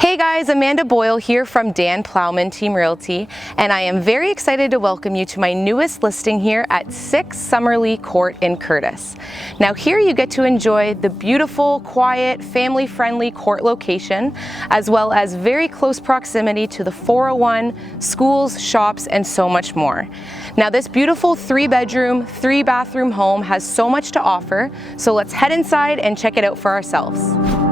Hey guys, Amanda Boyle here from Plowman Team Realty, and I am very excited to welcome you to my newest listing here at 6 Summerlea Court in Courtice. Now here you get to enjoy the beautiful, quiet, family-friendly court location, as well as very close proximity to the 401, schools, shops, and so much more. Now this beautiful 3-bedroom, 3-bathroom home has so much to offer, so let's head inside and check it out for ourselves.